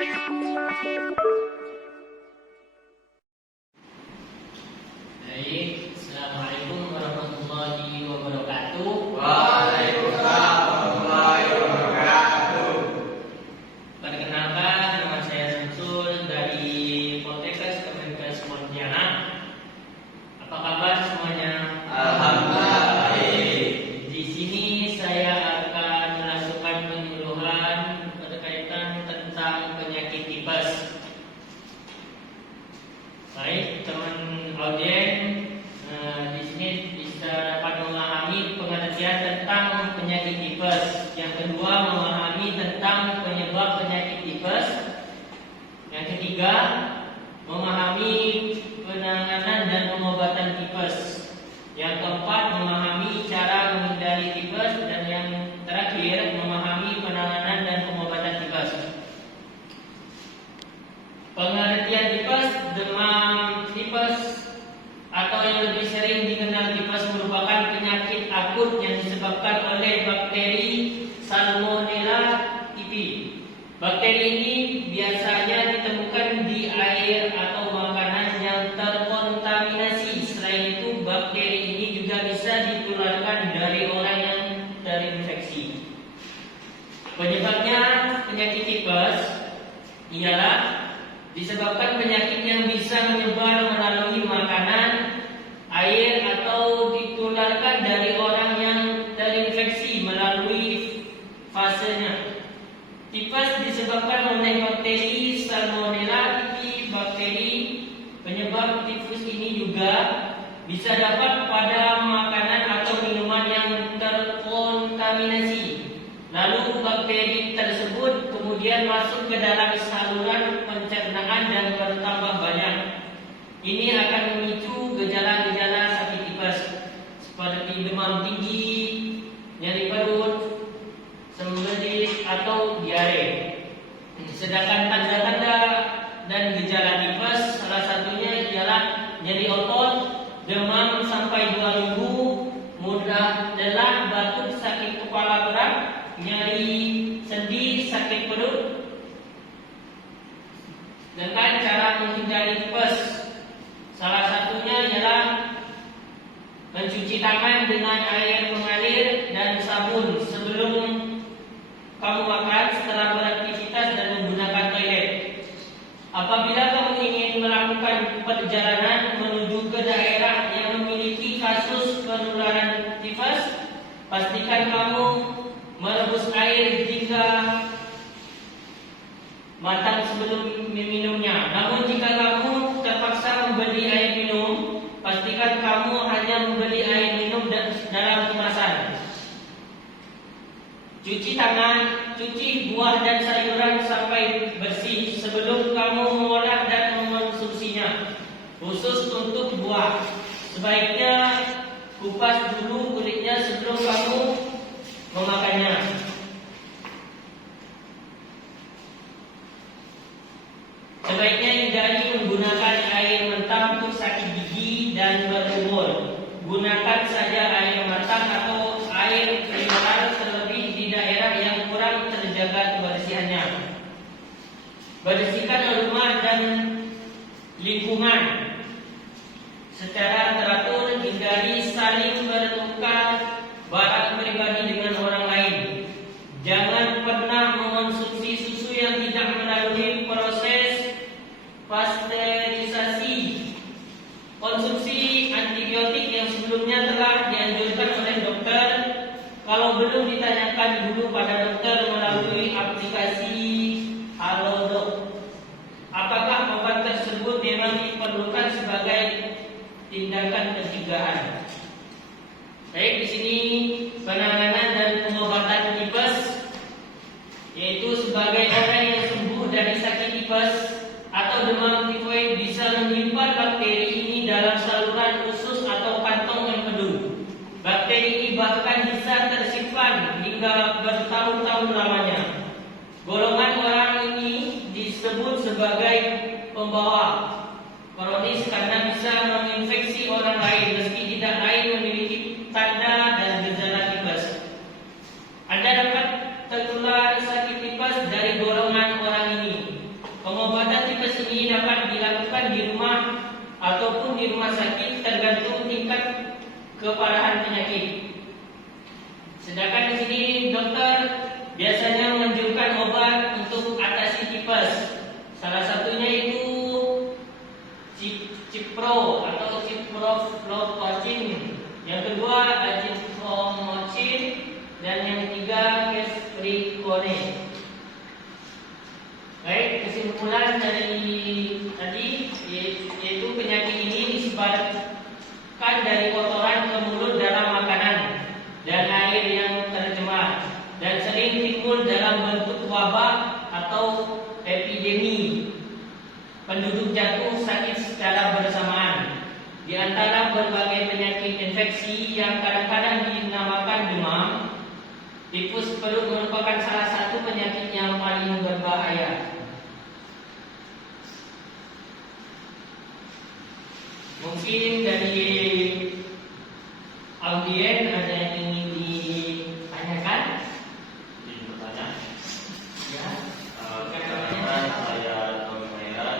Baik, Assalamualaikum warahmatullahi wabarakatuh. Waalaikumsalam warahmatullahi wabarakatuh. Perkenalkan, nama saya Samsul dari Poltekkes Kemenkes Pontianak. Apa kabar semuanya? Alhamdulillah baik. Di sini saya akan melakukan penyuluhan berkaitan tentang penyakit tipes. Baik, teman audien, di sini bisa dapat memahami pengertian tentang penyakit tipes. Yang kedua, memahami tentang penyebab penyakit tipes. Yang ketiga, memahami penanganan dan pengobatan tipes. Yang keempat, memahami cara menghindari tipes. Dan yang terakhir, memahami penanganan dan pengobatan tipes. Pengertian tipes: demam tipes atau yang lebih sering dikenal tipes merupakan penyakit akut yang disebabkan oleh bakteri Salmonella typhi. Bakteri ini biasanya ditemukan di air atau makanan yang terkontaminasi. Selain itu, bakteri ini juga bisa ditularkan dari orang yang terinfeksi. Penyebabnya penyakit tipes ialah disebabkan penyakit yang bisa menyebar melalui makanan, air, atau ditularkan dari orang yang terinfeksi melalui fasenya. Tipes disebabkan oleh bakteri Salmonella typhi. Bakteri penyebab tifus ini juga bisa dapat pada makanan atau minuman yang terkontaminasi. Lalu bakteri tersebut kemudian masuk ke dalam saluran pencernaan dan bertambah banyak. Ini akan memicu gejala-gejala sakit tipes seperti demam tinggi, nyeri perut, sembelit atau diare. Sedangkan tanda-tanda dan gejala tipes salah satunya ialah nyeri otot, demam sampai 2 minggu, mudah lelah, batuk, sakit kepala berat, nyeri sendi, sakit perut. Dengan cara menghindari tipes, salah satunya ialah mencuci tangan dengan air mengalir dan sabun sebelum kamu makan, setelah beraktivitas, dan menggunakan toilet. Apabila kamu ingin melakukan perjalanan menuju ke daerah yang memiliki kasus penularan tipes, pastikan kamu merebus air jika matang sebelum meminumnya. Namun jika kamu terpaksa membeli air minum, pastikan kamu hanya membeli air minum dalam kemasan. Cuci tangan, cuci buah dan sayuran sampai bersih sebelum kamu mengolah dan mengonsumsinya. Khusus untuk buah, sebaiknya kupas dulu kulitnya sebelum kamu memakannya. Sebaiknya hindari menggunakan air mentah untuk sakit gigi dan berumur. Gunakan saja air matang atau air mineral, terlebih di daerah yang kurang terjaga kebersihannya. Bersihkan rumah dan lingkungan secara teratur. Hindari saling bertukar barang pribadi dengan orang lain. Jangan pernah mengonsumsi susu yang tidak melalui proses pasteurisasi. Konsumsi antibiotik yang sebelumnya telah dianjurkan oleh dokter, kalau belum ditanyakan dulu pada dokter melalui aplikasi Halodoc apakah obat tersebut memang diperlukan sebagai tindakan pencegahan. Baik, di sini penanganan dan pengobatan tipes, yaitu sebagai orang yang sembuh dari sakit tipes atau demam tifoid bisa menyimpan bakteri ini dalam saluran usus atau kantong empedu. Bakteri ini bahkan bisa tersimpan hingga bertahun-tahun lamanya. Golongan orang ini disebut sebagai pembawa kronis karena bisa menginfeksi orang lain meski tidak lain memiliki tanda dan gejala tipes. Anda dapat tertular sakit tipes dari golongan orang ini. Pengobatan tipes ini dapat dilakukan di rumah ataupun di rumah sakit tergantung tingkat keparahan penyakit. Sedangkan di sini dokter biasanya menganjurkan obat untuk atasi tipes. Salah satunya itu Cipro atau ciprofloxacin. Yang kedua azithromycin dan yang ketiga ceftriaxone. Baik, kesimpulan dari tadi yaitu penyakit ini disebarkan dari kotoran ke mulut dalam makanan dan air yang tercemar dan sering timbul dalam bentuk wabah atau epidemi. Penduduk jantung sakit secara bersamaan. Di antara berbagai penyakit infeksi yang kadang-kadang dinamakan demam, tipes perut merupakan salah satu penyakit yang paling berbahaya. Mungkin dari audien ada yang ingin ditanyakan? Bertanya. Ya. Perkenalkan, saya Tommy Mayan.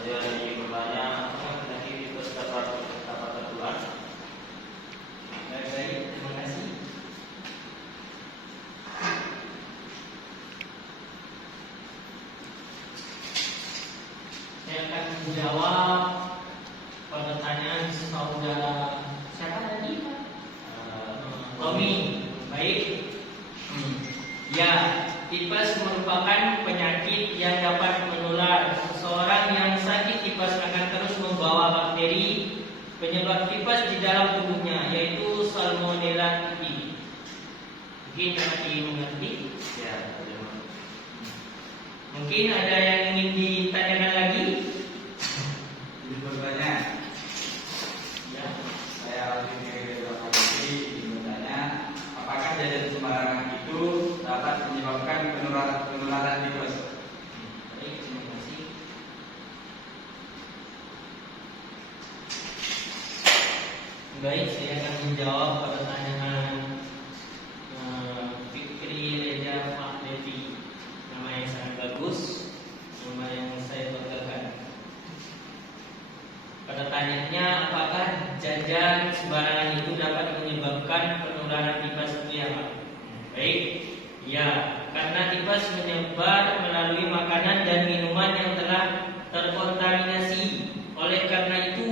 Saya ingin bertanya, apakah penyakit tipes dapat tertular? Baik, terima kasih. Saya akan menjawab pertanyaan saudara siapa tadi? Tommy. Baik. Ya, tipes merupakan penyakit yang dapat menular. Seseorang yang sakit tipes akan terus membawa bakteri penyebab tipes di dalam tubuhnya, yaitu Salmonella typhi. Mungkin dapat dimengerti? Ya, Mungkin ada yang ingin ditanyakan lagi? Izin bertanya, Ya. saya Alvin Kiri ingin bertanya, apakah jajan sembarangan itu dapat menyebabkan penularan tipes? Baik, terima kasih. Baik, saya akan menjawab pertanyaan Fikri Reza Mahdevi. Nama yang sangat bagus, nama yang saya banggakan. Pertanyaannya, apakah jajan sembarangan itu dapat menyebabkan penularan tipes itu ya Pak? Baik, ya, karena tipes menyebar melalui makanan dan minuman yang telah terkontaminasi. Oleh karena itu,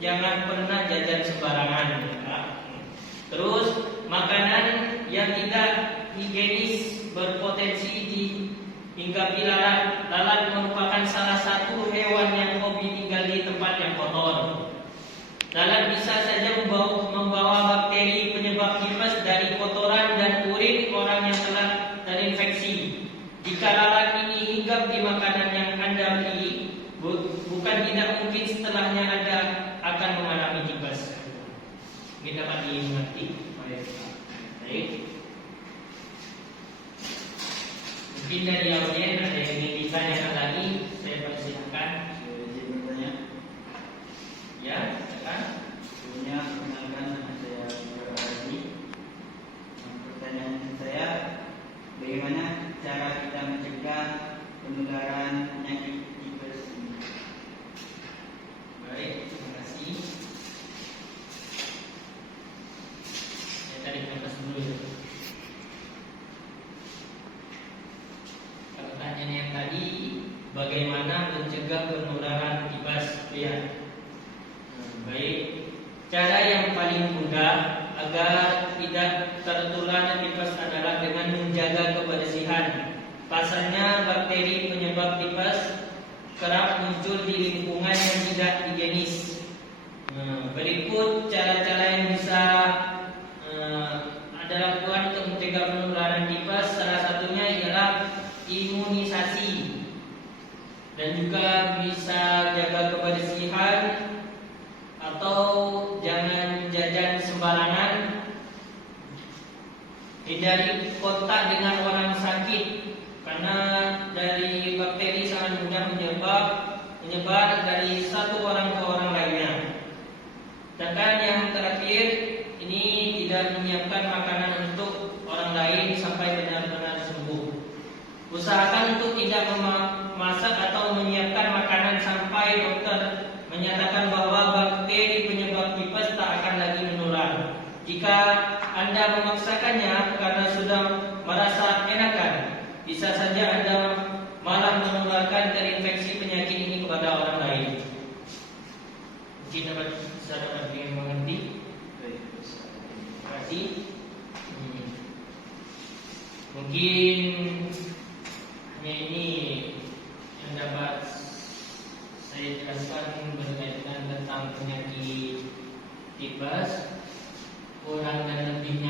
jangan pernah jajan sembarangan. Ya. Terus, makanan yang tidak higienis berpotensi dihinggapi lalat. Lalat merupakan salah satu hewan yang hobi tinggal di tempat yang kotor. Lalat bisa saja membawa bakteri penyebab tipes dari kotoran dan urin orang yang telah terinfeksi. Jika lalat ini hinggap di makanan yang Anda beli, bukan tidak mungkin setelahnya Anda akan mengalami tipes. Mungkin dapat dimengerti? Baik. Mungkin dari audien ada yang ingin ditanyakan lagi, saya persilakan. Izin bertanya, Ya, silakan. sebelumnya perkenalkan nama saya Bukar Ardi. Pertanyaan saya, bagaimana cara kita mencegah penularan penyakit tipes ini? Baik, terima kasih. Saya tarik nafas dulu ya. Pertanyaan yang tadi, bagaimana mencegah penularan tipes? Ya. Baik. Cara yang paling mudah agar tidak tertular tipes adalah dengan menjaga kebersihan. Pasalnya bakteri penyebab tipes kerap muncul di lingkungan yang tidak higienis. Berikut cara-cara yang bisa Anda lakukan untuk mencegah penularan tipes. Salah satunya ialah imunisasi dan juga bisa jaga kebersihan atau jangan jajan sembarangan. Hindari kontak dengan orang sakit karena dari bakteri sangat mudah menyebar dari satu orang ke orang lainnya. Sedangkan yang terakhir, ini tidak menyiapkan makanan untuk orang lain sampai benar-benar sembuh. Usahakan untuk tidak memasak atau menyiapkan makanan sampai dokter menyatakan bahwa bakteri penyebab tipes tak akan lagi menular. Jika Anda memaksakannya karena sudah merasa enakan, bisa saja Anda malah menularkan terinfeksi penyakit ini kepada orang lain. Mungkin bisa dapat mengerti. Terima kasih. Mungkin hanya ini yang dapat saya jelaskan berkaitan tentang penyakit tipes. Kurang dan lebihnya